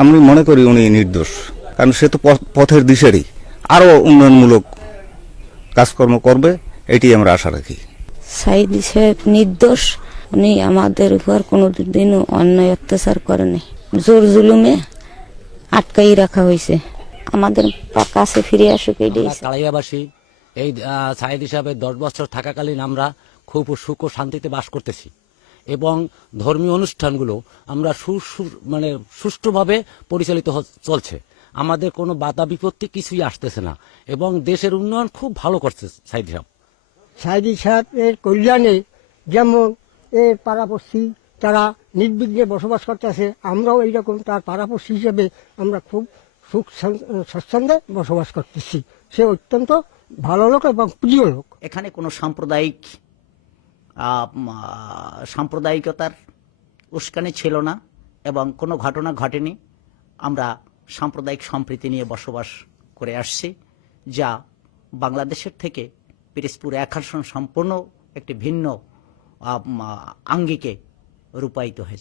আমি মনে করি উনি নির্দোষ, কারণ সে তো পথের দিশেরই আরো উন্নয়নমূলক কাজকর্ম করবে, এটি আমরা আশা রাখি। সাইদি সাহেব নির্দোষ। উনি আমাদের উপর কোনোদিনও অন্যায় অত্যাচার করেনি। জোর জুলুমে আটকাই রাখা হয়েছে। আমাদের কাছে ফিরে আসুক এটাই। কালাইয়াবাসী এই সাইদি সাহেবের 10 বছর থাকাকালীন আমরা খুব সুখ ও শান্তিতে বাস করতেছি এবং ধর্মীয় অনুষ্ঠানগুলো আমরা মানে সুষ্ঠুভাবে পরিচালিত চলছে। আমাদের কোনো বাধা বিপত্তি কিছুই আসতেছে না এবং দেশের উন্নয়ন খুব ভালো করছে সাইদি সাহেব। সাইদি সাহেবের কল্যাণে যেমন এর পাড়াপড়শি তারা নির্বিঘ্নে বসবাস করতেছে, আমরাও এইরকম তার পাড়াপড়শি হিসেবে আমরা খুব সুখ স্বচ্ছন্দে বসবাস করতেছি। সে অত্যন্ত ভালো লোক এবং প্রিয় লোক। এখানে কোনো সাম্প্রদায়িকতার উস্কানি ছিল না এবং কোনো ঘটনা ঘটেনি। আমরা সাম্প্রদায়িক সম্প্রীতি নিয়ে বসবাস করে আসছি, যা বাংলাদেশের থেকে পিরোজপুর 1 আসন সম্পূর্ণ একটি ভিন্ন আঙ্গিকে রূপায়িত হয়েছে।